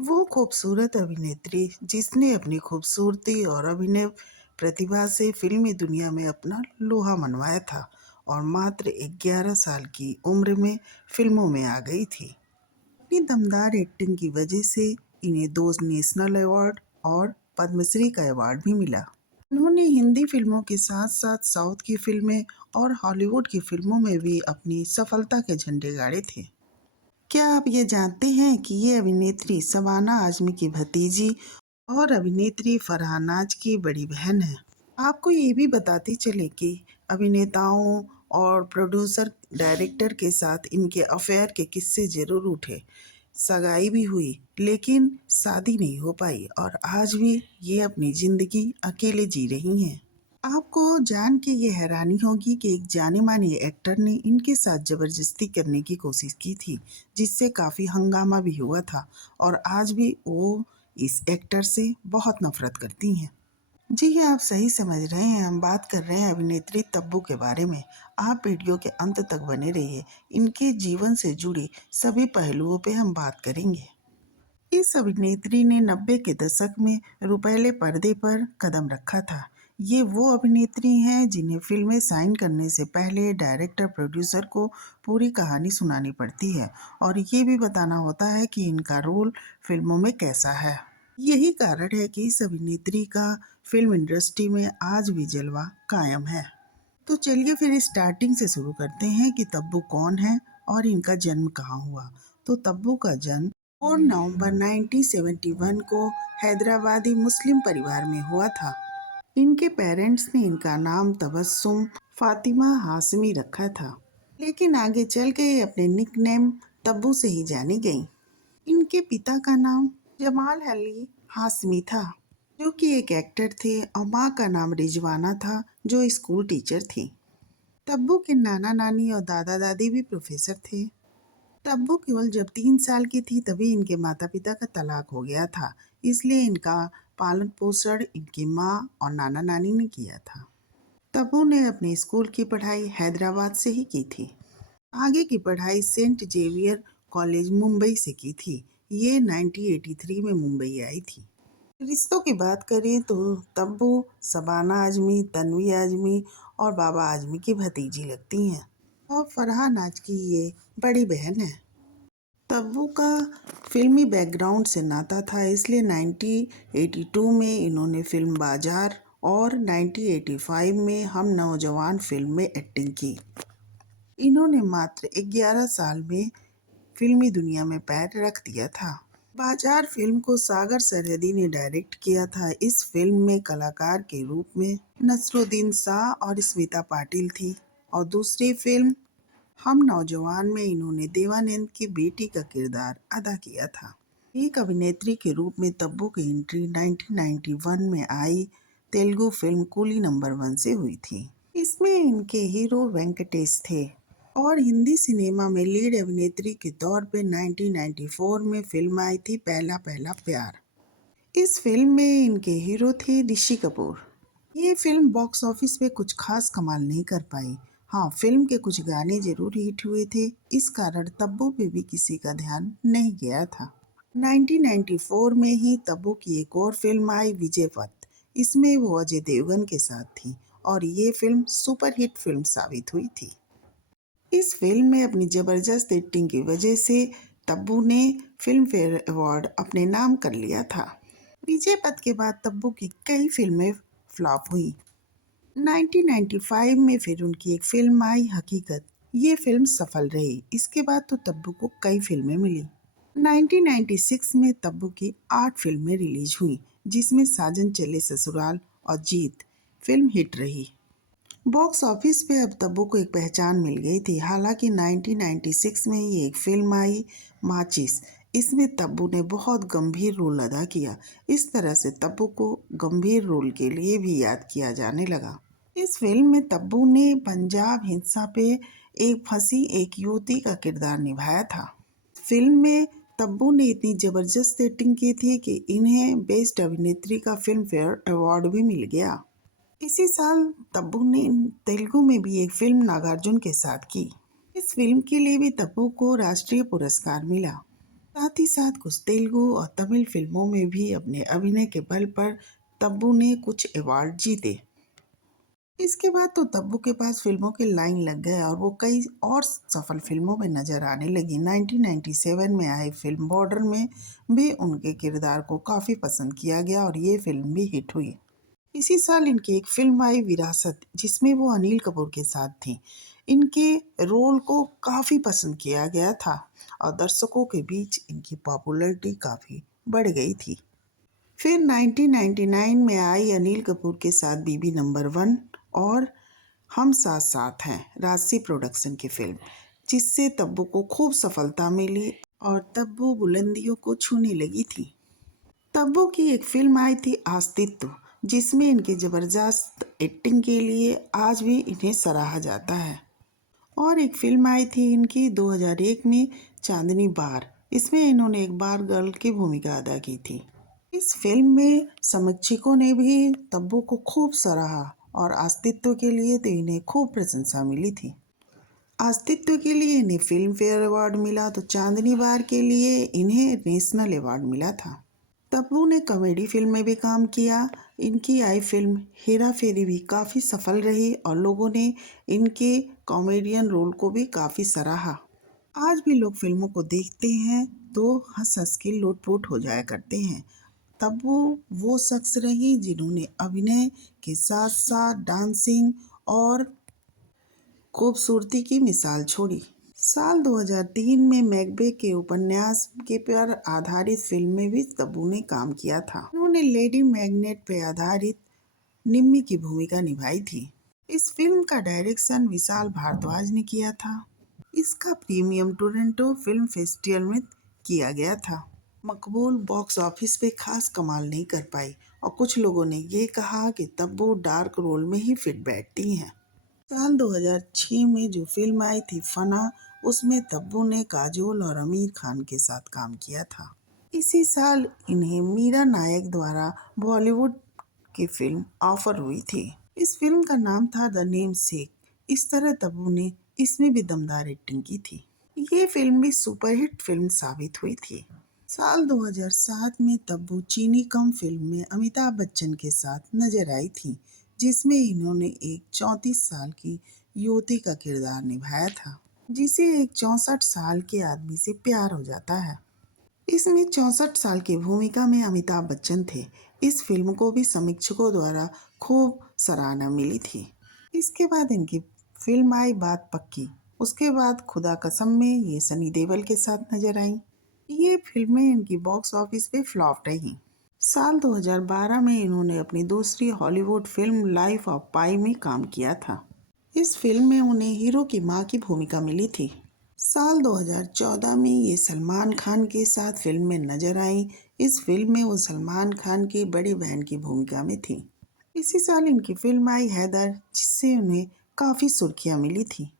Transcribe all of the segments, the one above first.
वो खूबसूरत अभिनेत्री जिसने अपनी खूबसूरती और अभिनय प्रतिभा से फिल्मी दुनिया में अपना लोहा मनवाया था और मात्र 11 साल की उम्र में फिल्मों में आ गई थी। अपनी दमदार एक्टिंग की वजह से इन्हें दो नेशनल अवार्ड और पद्मश्री का अवार्ड भी मिला। उन्होंने हिंदी फिल्मों के साथ साथ साउथ की फिल्में और हॉलीवुड की फिल्मों में भी अपनी सफलता के झंडे गाड़े थे। क्या आप ये जानते हैं कि ये अभिनेत्री शबाना आजमी की भतीजी और अभिनेत्री फरहान नाज की बड़ी बहन है। आपको ये भी बताते चले कि अभिनेताओं और प्रोड्यूसर डायरेक्टर के साथ इनके अफेयर के किस्से जरूर उठे। सगाई भी हुई लेकिन शादी नहीं हो पाई और आज भी ये अपनी जिंदगी अकेले जी रही हैं। आपको जान के ये हैरानी होगी कि एक जाने-माने एक्टर ने इनके साथ ज़बरदस्ती करने की कोशिश की थी, जिससे काफ़ी हंगामा भी हुआ था और आज भी वो इस एक्टर से बहुत नफ़रत करती हैं। जी हाँ, आप सही समझ रहे हैं, हम बात कर रहे हैं अभिनेत्री तब्बू के बारे में। आप वीडियो के अंत तक बने रहिए, इनके जीवन से जुड़ी सभी पहलुओं पे हम बात करेंगे। इस अभिनेत्री ने 90 के दशक में रुपहले पर्दे पर कदम रखा था। ये वो अभिनेत्री हैं जिन्हें फिल्में साइन करने से पहले डायरेक्टर प्रोड्यूसर को पूरी कहानी सुनानी पड़ती है और ये भी बताना होता है कि इनका रोल फिल्मों में कैसा है। यही कारण है कि इस अभिनेत्री का फिल्म इंडस्ट्री में आज भी जलवा कायम है। तो चलिए फिर स्टार्टिंग से शुरू करते हैं कि तब्बू कौन है और इनका जन्म कहाँ हुआ। तो तब्बू का जन्म 4 नवंबर 1971 को हैदराबादी मुस्लिम परिवार में हुआ था। इनके पेरेंट्स ने इनका नाम तबस्सुम फातिमा हाशमी रखा था, लेकिन आगे चल के ये अपने निकनेम तब्बू से ही जानी गई। इनके पिता का नाम जमाल अली हाशमी था, जो कि एक एक्टर थे, और माँ का नाम रिजवाना था, जो स्कूल टीचर थी। तब्बू के नाना नानी और दादा दादी भी प्रोफेसर थे। तब्बू केवल जब 3 साल की थी तभी इनके माता पिता का तलाक हो गया था, इसलिए इनका पालन पोषण इनकी माँ और नाना नानी ने किया था। तब्बू ने अपनी स्कूल की पढ़ाई हैदराबाद से ही की थी। आगे की पढ़ाई सेंट जेवियर कॉलेज मुंबई से की थी। ये 1983 में मुंबई आई थी। रिश्तों की बात करें तो तब्बू शबाना आजमी, तन्वी आजमी और बाबा आजमी की भतीजी लगती हैं और फरहान नाज की ये बड़ी बहन है। तब्बू का फिल्मी बैकग्राउंड से नाता था, इसलिए 1982 में इन्होंने फिल्म बाजार और 1985 में हम नौजवान फिल्म में एक्टिंग की। इन्होंने मात्र 11 साल में फिल्मी दुनिया में पैर रख दिया था। बाजार फिल्म को सागर सरहदी ने डायरेक्ट किया था। इस फिल्म में कलाकार के रूप में नसरुद्दीन शाह और स्मिता पाटिल थी और दूसरी फिल्म हम नौजवान में इन्होंने देवानंद की बेटी का किरदार अदा किया था। एक अभिनेत्री के रूप में तब्बू की एंट्री 1991 में आई तेलुगु फिल्म कूली नंबर 1 से हुई थी। इसमें इनके हीरो वेंकटेश थे और हिंदी सिनेमा में लीड अभिनेत्री के तौर पे 1994 में फिल्म आई थी पहला पहला प्यार। इस फिल्म में इनके हीरो थे ऋषि कपूर। ये फिल्म बॉक्स ऑफिस पे कुछ खास कमाल नहीं कर पाई। हाँ, फिल्म के कुछ गाने जरूर हिट हुए थे, इस कारण तब्बू पे भी किसी का ध्यान नहीं गया था। 1994 में ही तब्बू की एक और फिल्म आई विजयपथ। इसमें वो अजय देवगन के साथ थी और ये फिल्म सुपरहिट फिल्म साबित हुई थी। इस फिल्म में अपनी जबरदस्त एक्टिंग की वजह से तब्बू ने फिल्म फेयर अवार्ड अपने नाम कर लिया था। विजयपथ के बाद तब्बू की कई फिल्में फ्लॉप हुई। 1995 में फिर उनकी एक फिल्म आई हकीकत। ये फिल्म सफल रही। इसके बाद तो तब्बू को कई फिल्में मिली। 1996 में तब्बू की 8 फिल्में रिलीज हुई, जिसमें साजन चले ससुराल और जीत फिल्म हिट रही। बॉक्स ऑफिस पे अब तब्बू को एक पहचान मिल गई थी। हालांकि 1996 में ये एक फिल्म आई माचिस। इसमें तब्बू ने बहुत गंभीर रोल अदा किया। इस तरह से तब्बू को गंभीर रोल के लिए भी याद किया जाने लगा। इस फिल्म में तब्बू ने पंजाब हिंसा पे एक फंसी एक युवती का किरदार निभाया था। फिल्म में तब्बू ने इतनी जबरदस्त एक्टिंग की थी कि इन्हें बेस्ट अभिनेत्री का फिल्म फेयर अवार्ड भी मिल गया। इसी साल तब्बू ने तेलुगु में भी एक फिल्म नागार्जुन के साथ की। इस फिल्म के लिए भी तब्बू को राष्ट्रीय पुरस्कार मिला। साथ ही साथ कुछ तेलुगु और तमिल फिल्मों में भी अपने अभिनय के बल पर तब्बू ने कुछ अवार्ड जीते। इसके बाद तो तब्बू के पास फिल्मों के लाइन लग गए और वो कई और सफल फिल्मों में नजर आने लगी। 1997 में आई फिल्म बॉर्डर में भी उनके किरदार को काफी पसंद किया गया और ये फिल्म भी हिट हुई। इसी साल इनकी एक फिल्म आई विरासत, जिसमें वो अनिल कपूर के साथ थी। इनके रोल को काफी पसंद किया गया था और दर्शकों के बीच इनकी पॉपुलैरिटी काफी बढ़ गई थी। फिर 1999 में आई अनिल कपूर के साथ बीबी नंबर 1 और हम साथ साथ हैं, राजसी प्रोडक्शन की फिल्म, जिससे तब्बू को खूब सफलता मिली और तब्बू बुलंदियों को छूने लगी थी। तब्बू की एक फिल्म आई थी अस्तित्व, जिसमें इनकी जबरदस्त एक्टिंग के लिए आज भी इन्हें सराहा जाता है। और एक फिल्म आई थी इनकी 2001 में, चांदनी बार। इसमें इन्होंने एक बार गर्ल की भूमिका अदा की थी। इस फिल्म में समीक्षकों ने भी तब्बू को खूब सराहा और अस्तित्व के लिए तो इन्हें खूब प्रशंसा मिली थी। अस्तित्व के लिए इन्हें फिल्म फेयर अवार्ड मिला तो चांदनी बार के लिए इन्हें नेशनल अवार्ड मिला था। तब्बू ने कॉमेडी फिल्म में भी काम किया। इनकी आई फिल्म हेरा फेरी भी काफ़ी सफल रही और लोगों ने इनके कॉमेडियन रोल को भी काफ़ी सराहा। आज भी लोग फिल्मों को देखते हैं तो हंस हंस के लोटपोट हो जाया करते हैं। तब्बू वो शख्स रही जिन्होंने अभिनय के साथ साथ डांसिंग और खूबसूरती की मिसाल छोड़ी। साल 2003 में मैकबेथ के उपन्यास के पर आधारित फिल्म में भी तब्बू ने काम किया था। उन्होंने लेडी मैग्नेट पर आधारित निम्मी की भूमिका निभाई थी। इस फिल्म का डायरेक्शन विशाल भारद्वाज ने किया था। इसका प्रीमियम टोरंटो फिल्म फेस्टिवल में किया गया था। मकबूल बॉक्स ऑफिस पे खास कमाल नहीं कर पाई और कुछ लोगों ने ये कहा कि तब्बू डार्क रोल में ही फिट बैठती हैं। साल 2006 में जो फिल्म आई थी फना, उसमें तब्बू ने काजोल और आमिर खान के साथ काम किया था। इसी साल इन्हें मीरा नायक द्वारा बॉलीवुड की फिल्म ऑफर हुई थी। इस फिल्म का नाम था द नेम सेक। इस तरह तब्बू ने इसमें भी दमदार एक्टिंग की थी। ये फिल्म भी सुपरहिट फिल्म साबित हुई थी। साल 2007 में तब्बू चीनी कम फिल्म में अमिताभ बच्चन के साथ नजर आई थी, जिसमें इन्होंने एक 34 साल की युवती का किरदार निभाया था, जिसे एक 64 साल के आदमी से प्यार हो जाता है। इसमें 64 साल की भूमिका में अमिताभ बच्चन थे। इस फिल्म को भी समीक्षकों द्वारा खूब सराहना मिली थी। इसके बाद इनकी फिल्म आई बात पक्की। उसके बाद खुदा कसम में ये सनी देओल के साथ नजर आई। ये फिल्में इनकी बॉक्स ऑफिस पे फ्लॉप रही। साल 2012 में इन्होंने अपनी दूसरी हॉलीवुड फिल्म लाइफ ऑफ पाई में काम किया था। इस फिल्म में उन्हें हीरो की मां की भूमिका मिली थी। साल 2014 में ये सलमान खान के साथ फिल्म में नजर आई। इस फिल्म में वो सलमान खान की बड़ी बहन की भूमिका में थी। इसी साल इनकी फिल्म आई हैदर, जिससे उन्हें काफ़ी सुर्खियां मिली थी।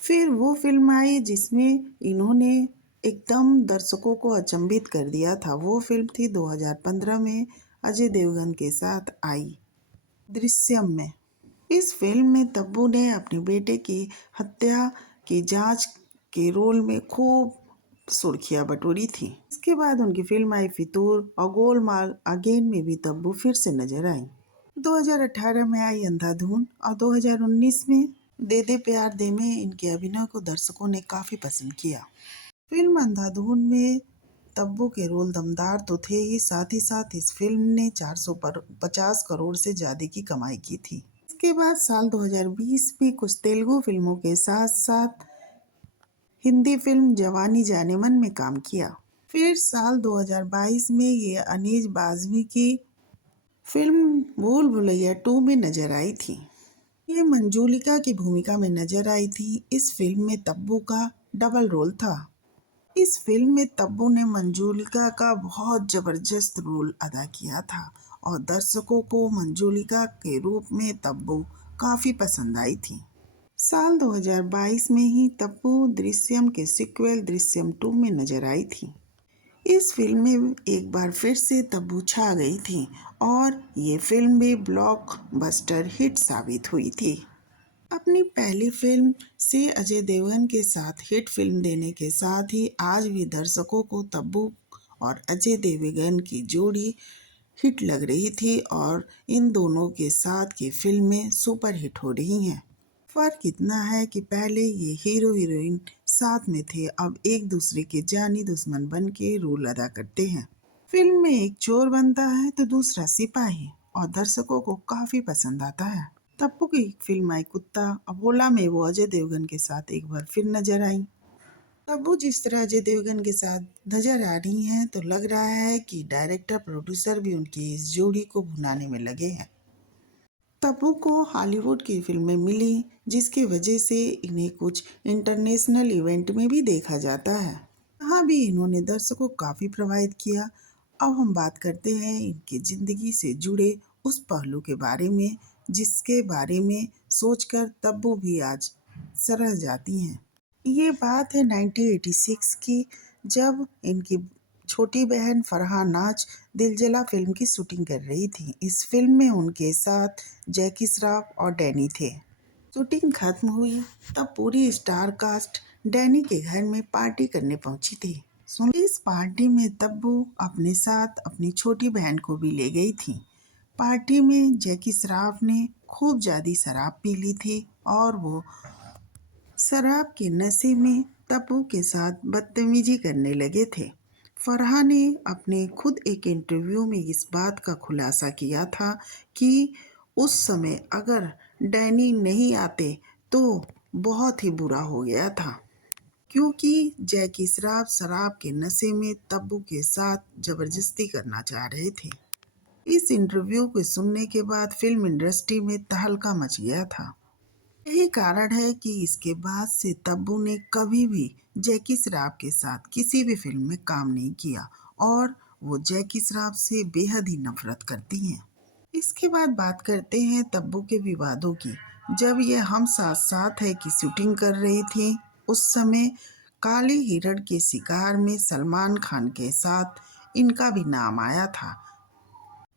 फिर वो फिल्म आई जिसमें इन्होंने एकदम दर्शकों को अचंभित कर दिया था। वो फिल्म थी 2015 में अजय देवगन के साथ आई दृश्यम में। इस फिल्म में तब्बू ने अपने बेटे की हत्या की जांच के रोल में खूब सुर्खियां बटोरी थी। इसके बाद उनकी फिल्म आई फितूर और गोलमाल अगेन में भी तब्बू फिर से नजर आई। 2018 में आई अंधाधुन और 2019 में दे दे प्यार दे में इनके अभिनय को दर्शकों ने काफी पसंद किया। फिल्म अंधाधुन में तब्बू के रोल दमदार तो थे ही साथ इस फिल्म ने 450 करोड़ से ज्यादा की कमाई की थी। इसके बाद साल 2020 में कुछ तेलुगु फिल्मों के साथ साथ हिंदी फिल्म जवानी जाने मन में काम किया। फिर साल 2022 में ये अनीस बाज़मी की फिल्म भूल भुलैया 2 में नजर आई थी। ये मंजूलिका की भूमिका में नजर आई थी। इस फिल्म में तब्बू का डबल रोल था। इस फिल्म में तब्बू ने मंजूलिका का बहुत जबरदस्त रोल अदा किया था और दर्शकों को मंजूलिका के रूप में तब्बू काफी पसंद आई थी। साल 2022 में ही तब्बू दृश्यम के सीक्वल दृश्यम 2 में नजर आई थी। इस फिल्म में एक बार फिर से तब्बू छा गई थी और ये फिल्म भी ब्लॉकबस्टर हिट साबित हुई थी। अपनी पहली फिल्म से अजय देवगन के साथ हिट फिल्म देने के साथ ही आज भी दर्शकों को तब्बू और अजय देवगन की जोड़ी हिट लग रही थी और इन दोनों के साथ की फिल्में सुपर हिट हो रही हैं। फर्क इतना है कि पहले ये हीरो हीरोइन साथ में थे, अब एक दूसरे के जानी दुश्मन बन के रोल अदा करते हैं। फिल्म में एक चोर बनता है तो दूसरा सिपाही और दर्शकों को काफी पसंद आता है। तब्बू की एक फिल्म आई कुत्ता, अबोला में वो अजय देवगन के साथ एक बार फिर नजर आई। तब्बू जिस तरह अजय देवगन के साथ नजर आ रही हैं तो लग रहा है कि डायरेक्टर प्रोड्यूसर भी उनकी इस जोड़ी को भुनाने में लगे हैं। तब्बू को हॉलीवुड की फिल्में मिली जिसकी वजह से इन्हें कुछ इंटरनेशनल इवेंट में भी देखा जाता है। यहाँ भी इन्होंने दर्शकों को काफी प्रभावित किया। अब हम बात करते हैं इनकी जिंदगी से जुड़े उस पहलू के बारे में जिसके बारे में सोचकर तब्बू भी आज सरह जाती हैं। ये बात है 1986 की, जब इनकी छोटी बहन फरहा नाज दिलजला फिल्म की शूटिंग कर रही थी। इस फिल्म में उनके साथ जैकी श्रॉफ और डैनी थे। शूटिंग खत्म हुई तब पूरी स्टार कास्ट डैनी के घर में पार्टी करने पहुंची थी। सुन, इस पार्टी में तब्बू अपने साथ अपनी छोटी बहन को भी ले गई थी। पार्टी में जैकी श्रॉफ ने खूब ज्यादा शराब पी ली थी और वो शराब के नशे में तब्बू के साथ बदतमीजी करने लगे थे। फरहा ने अपने खुद एक इंटरव्यू में इस बात का खुलासा किया था कि उस समय अगर डैनी नहीं आते तो बहुत ही बुरा हो गया था, क्योंकि जैकी श्रॉफ शराब के नशे में तब्बू के साथ जबरदस्ती करना चाह रहे थे। इस इंटरव्यू को सुनने के बाद फिल्म इंडस्ट्री में तहलका मच गया था। यही कारण है कि इसके बाद से तब्बू ने कभी भी जैकी श्रॉफ के साथ किसी भी फिल्म में काम नहीं किया और वो जैकी श्रॉफ से बेहद ही नफरत करती हैं। इसके बाद बात करते हैं तब्बू के विवादों की। जब ये हम साथ साथ है की शूटिंग कर रही थी, उस समय काले हिरण के शिकार में सलमान खान के साथ इनका भी नाम आया था।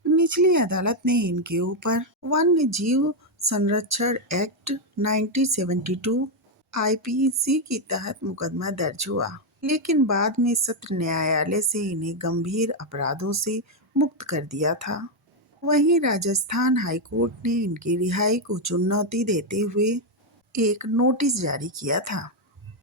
निचली अदालत ने इनके ऊपर वन्य जीव संरक्षण एक्ट 1972 आईपीसी के तहत मुकदमा दर्ज हुआ, लेकिन बाद में सत्र न्यायालय से इन्हें गंभीर अपराधों से मुक्त कर दिया था। वहीं राजस्थान हाईकोर्ट ने इनकी रिहाई को चुनौती देते हुए एक नोटिस जारी किया था।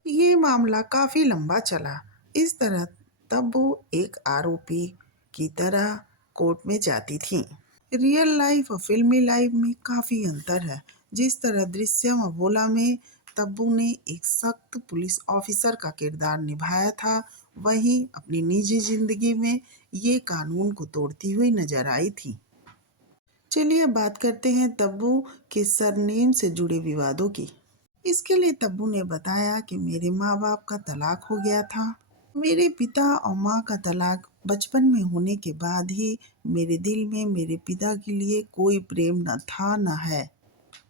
ये मामला काफी लंबा चला। इस तरह तब्बू एक आरोपी की तरह कोर्ट में जाती थी। रियल लाइफ और फिल्मी लाइफ में काफी अंतर है। जिस तरह दृश्यम और भोला में तब्बू ने एक सख्त पुलिस ऑफिसर का किरदार निभाया था, वहीं अपनी निजी जिंदगी में ये कानून को तोड़ती हुई नजर आई थी। चलिए अब बात करते हैं तब्बू के सरनेम से जुड़े विवादों की। इसके लिए तब्बू ने बताया कि मेरे माँ बाप का तलाक हो गया था। मेरे पिता और माँ का तलाक बचपन में होने के बाद ही मेरे दिल में मेरे पिता के लिए कोई प्रेम न था न है।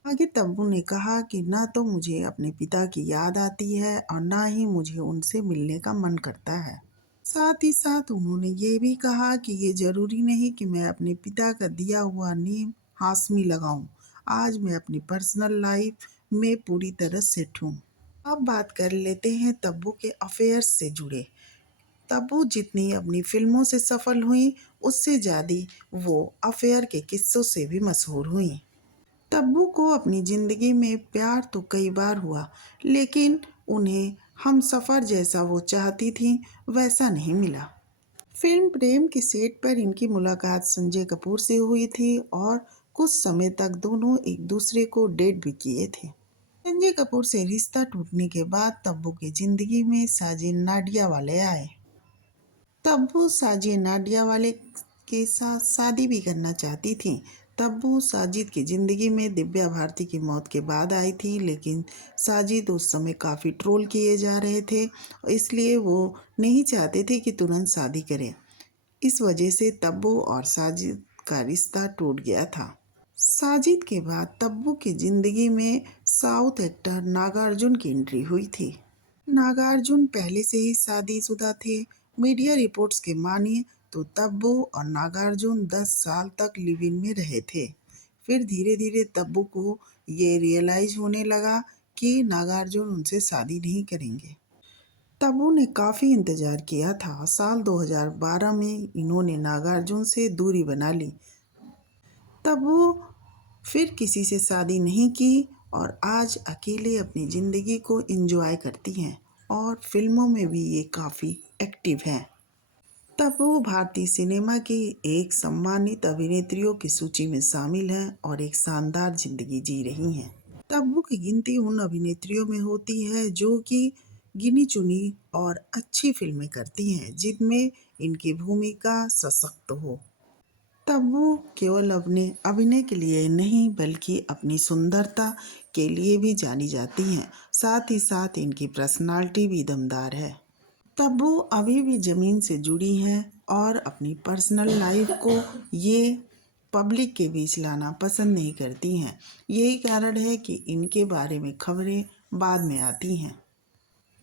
आगे तब्बू ने कहा कि ना तो मुझे अपने पिता की याद आती है और ना ही मुझे उनसे मिलने का मन करता है। साथ ही साथ उन्होंने ये भी कहा कि ये जरूरी नहीं कि मैं अपने पिता का दिया हुआ नेम हाशमी लगाऊं। आज मैं अपनी पर्सनल लाइफ में पूरी तरह सेट हूँ। अब बात कर लेते हैं तब्बू के अफेयर्स से जुड़े। तब्बू जितनी अपनी फिल्मों से सफल हुई, उससे ज्यादा वो अफेयर के किस्सों से भी मशहूर हुई। तब्बू को अपनी जिंदगी में प्यार तो कई बार हुआ, लेकिन उन्हें हमसफर जैसा वो चाहती थी वैसा नहीं मिला। फिल्म प्रेम के सेट पर इनकी मुलाकात संजय कपूर से हुई थी और कुछ समय तक दोनों एक दूसरे को डेट भी किए थे। संजय कपूर से रिश्ता टूटने के बाद तब्बू की जिंदगी में साजिद नाडियावाला आए। तब्बू साजिद नाडियावाला के साथ शादी भी करना चाहती थी। तब्बू साजिद की जिंदगी में दिव्या भारती की मौत के बाद आई थी, लेकिन साजिद उस समय काफ़ी ट्रोल किए जा रहे थे, इसलिए वो नहीं चाहते थे कि तुरंत शादी करें। इस वजह से तब्बू और साजिद का रिश्ता टूट गया था। साजिद के बाद तब्बू की जिंदगी में साउथ एक्टर नागार्जुन की एंट्री हुई थी। नागार्जुन पहले से ही शादीशुदा थे। मीडिया रिपोर्ट्स के मानिए तो तब्बू और नागार्जुन 10 साल तक लिव इन में रहे थे। फिर धीरे धीरे तब्बू को ये रियलाइज होने लगा कि नागार्जुन उनसे शादी नहीं करेंगे। तब्बू ने काफ़ी इंतज़ार किया था। साल 2012 में इन्होंने नागार्जुन से दूरी बना ली। तब वो फिर किसी से शादी नहीं की और आज अकेले अपनी ज़िंदगी को एंजॉय करती हैं और फिल्मों में भी ये काफ़ी एक्टिव हैं। तब वो भारतीय सिनेमा की एक सम्मानित अभिनेत्रियों की सूची में शामिल हैं और एक शानदार ज़िंदगी जी रही हैं। तब्बू की गिनती उन अभिनेत्रियों में होती है जो कि गिनी चुनी और अच्छी फिल्में करती हैं जिनमें इनकी भूमिका सशक्त हो। तब्बू केवल अपने अभिनय के लिए नहीं बल्कि अपनी सुंदरता के लिए भी जानी जाती हैं। साथ ही साथ इनकी पर्सनालिटी भी दमदार है। तब्बू अभी भी ज़मीन से जुड़ी हैं और अपनी पर्सनल लाइफ को ये पब्लिक के बीच लाना पसंद नहीं करती हैं। यही कारण है कि इनके बारे में खबरें बाद में आती हैं।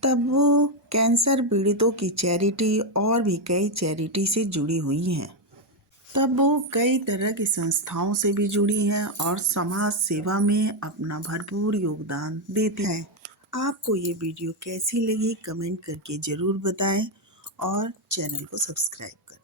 तब्बू कैंसर पीड़ितों की चैरिटी और भी कई चैरिटी से जुड़ी हुई हैं। तब वो कई तरह की संस्थाओं से भी जुड़ी हैं और समाज सेवा में अपना भरपूर योगदान देती हैं। आपको ये वीडियो कैसी लगी कमेंट करके ज़रूर बताएं और चैनल को सब्सक्राइब करें।